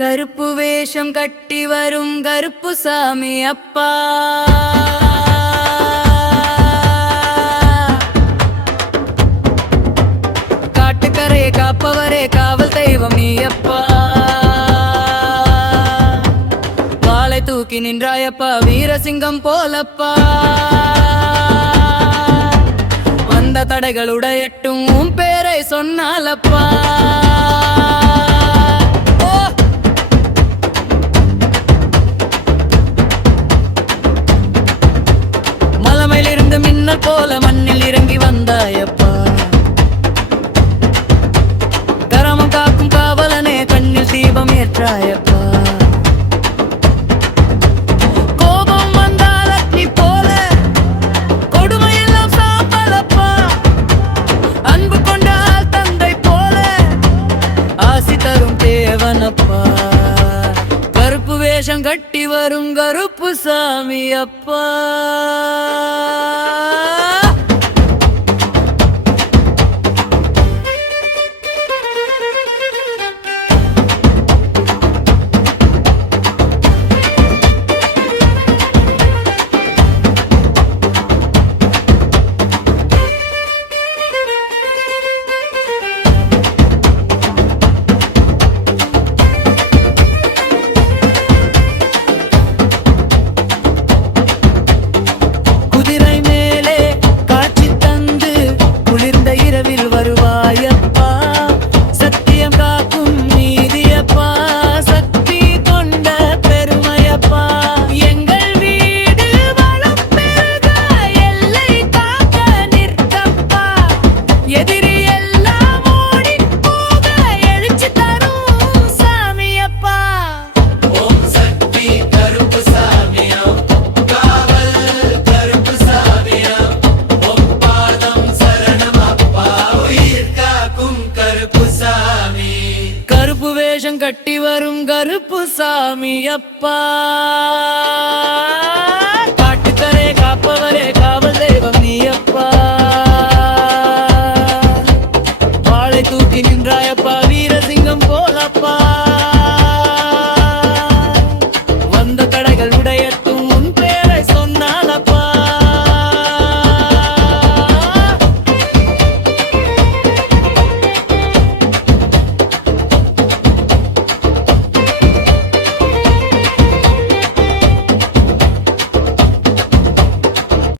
கருப்பு வேஷம் கட்டி வரும் கருப்பு சாமி அப்பா, காட்டுக்கரையை காப்பவரே காவல் தெய்வம் நீ அப்பா. வாளை தூக்கி நின்றாயப்பா வீரசிங்கம் போலப்பா. வந்த தடைகள் உடையட்டும் உன் பேரை சொன்னாலப்பா. மின்னல் போல மண்ணில் இறங்கி வந்தாயப்பா. கரமம் காக்கும் காவலனே கண்ணில் தீபம் ஏற்றாயப்பா. கோபம் வந்தால் அக்னி போல கொடுமையெல்லாம் சாம்பலப்பா. அன்பு கொண்டால் தந்தை போல ஆசி தரும் தேவனப்பா. கருப்பு வேஷம் கட்டி வரும் கருப்பு சாமி அப்பா. கருப்பு வேஷம் கட்டி வரும் கருப்பு சாமி அப்பா. காட்டுக்கரை காப்பவரே காவல் தெய்வம் நீ அப்பா. வாளை தூக்கி நின்றாயப்பா வீரசிங்கம் போலப்பா.